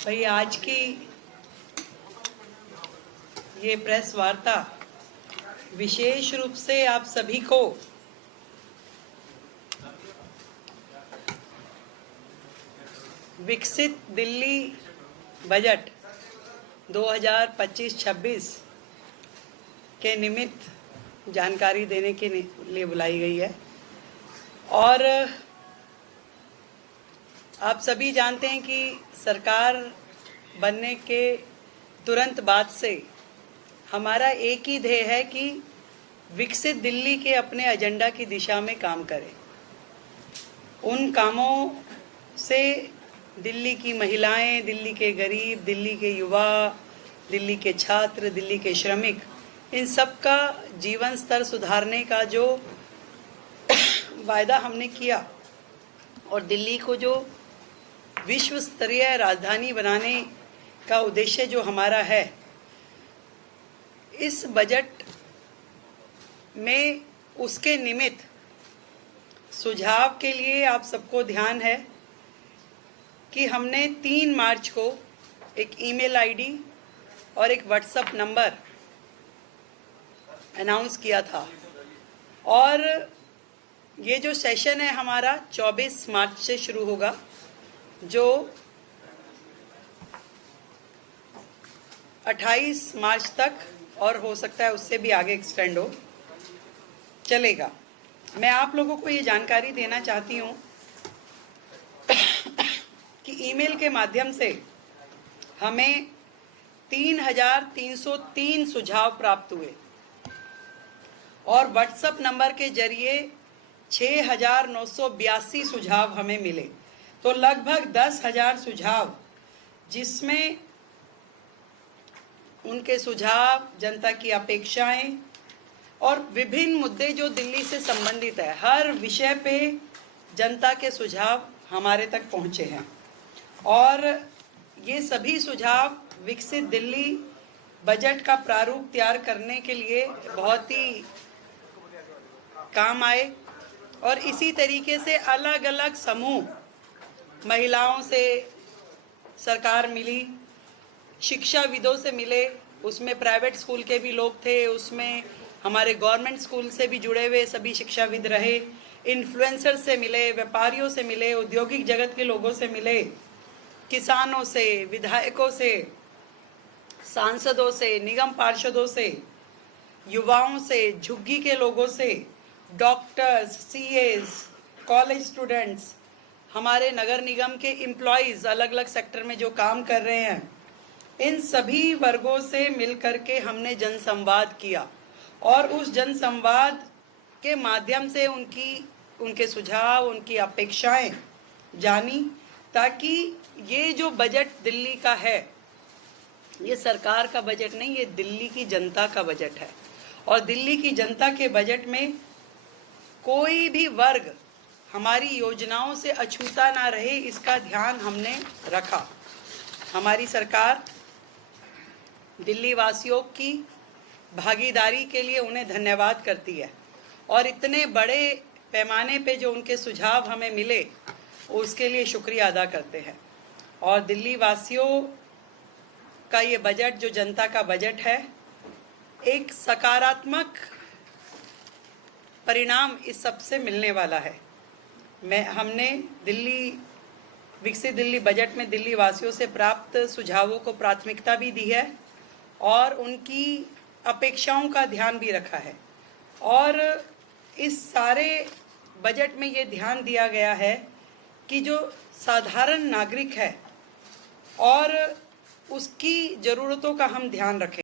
भाई आज की ये प्रेस वार्ता विशेष रूप से आप सभी को विकसित दिल्ली बजट 2025-26 के निमित्त जानकारी देने के लिए बुलाई गई है। और आप सभी जानते हैं कि सरकार बनने के तुरंत बाद से हमारा एक ही ध्येय है कि विकसित दिल्ली के अपने एजेंडा की दिशा में काम करें। उन कामों से दिल्ली की महिलाएं, दिल्ली के गरीब, दिल्ली के युवा, दिल्ली के छात्र, दिल्ली के श्रमिक, इन सब का जीवन स्तर सुधारने का जो वायदा हमने किया और दिल्ली को जो विश्व स्तरीय राजधानी बनाने का उद्देश्य जो हमारा है, इस बजट में उसके निमित्त सुझाव के लिए आप सबको ध्यान है कि हमने 3 मार्च को एक ईमेल आईडी और एक व्हाट्सएप नंबर अनाउंस किया था। और ये जो सेशन है हमारा 24 मार्च से शुरू होगा, जो 28 मार्च तक और हो सकता है उससे भी आगे एक्सटेंड हो चलेगा। मैं आप लोगों को ये जानकारी देना चाहती हूँ कि ईमेल के माध्यम से हमें 3,303 सुझाव प्राप्त हुए और व्हाट्सएप नंबर के जरिए 6,982 सुझाव हमें मिले। तो लगभग 10,000 सुझाव, जिसमें उनके सुझाव, जनता की अपेक्षाएं और विभिन्न मुद्दे जो दिल्ली से संबंधित है, हर विषय पे जनता के सुझाव हमारे तक पहुंचे हैं। और ये सभी सुझाव विकसित दिल्ली बजट का प्रारूप तैयार करने के लिए बहुत ही काम आए। और इसी तरीके से अलग अलग समूह, महिलाओं से सरकार मिली, शिक्षाविदों से मिले, उसमें प्राइवेट स्कूल के भी लोग थे, उसमें हमारे गवर्नमेंट स्कूल से भी जुड़े हुए सभी शिक्षाविद रहे, इन्फ्लुएंसर से मिले, व्यापारियों से मिले, औद्योगिक जगत के लोगों से मिले, किसानों से, विधायकों से, सांसदों से, निगम पार्षदों से, युवाओं से, झुग्गी के लोगों से, डॉक्टर्स, सीएस, कॉलेज स्टूडेंट्स, हमारे नगर निगम के एम्प्लॉयज़ अलग अलग सेक्टर में जो काम कर रहे हैं, इन सभी वर्गों से मिलकर के हमने जनसंवाद किया और उस जनसंवाद के माध्यम से उनके सुझाव, उनकी अपेक्षाएं जानी, ताकि ये जो बजट दिल्ली का है, ये सरकार का बजट नहीं, ये दिल्ली की जनता का बजट है। और दिल्ली की जनता के बजट में कोई भी वर्ग हमारी योजनाओं से अछूता ना रहे, इसका ध्यान हमने रखा। हमारी सरकार दिल्ली वासियों की भागीदारी के लिए उन्हें धन्यवाद करती है और इतने बड़े पैमाने पे जो उनके सुझाव हमें मिले उसके लिए शुक्रिया अदा करते हैं। और दिल्ली वासियों का ये बजट, जो जनता का बजट है, एक सकारात्मक परिणाम इस सब से मिलने वाला है। हमने विकसित दिल्ली बजट में दिल्ली वासियों से प्राप्त सुझावों को प्राथमिकता भी दी है और उनकी अपेक्षाओं का ध्यान भी रखा है। और इस सारे बजट में ये ध्यान दिया गया है कि जो साधारण नागरिक है और उसकी ज़रूरतों का हम ध्यान रखें।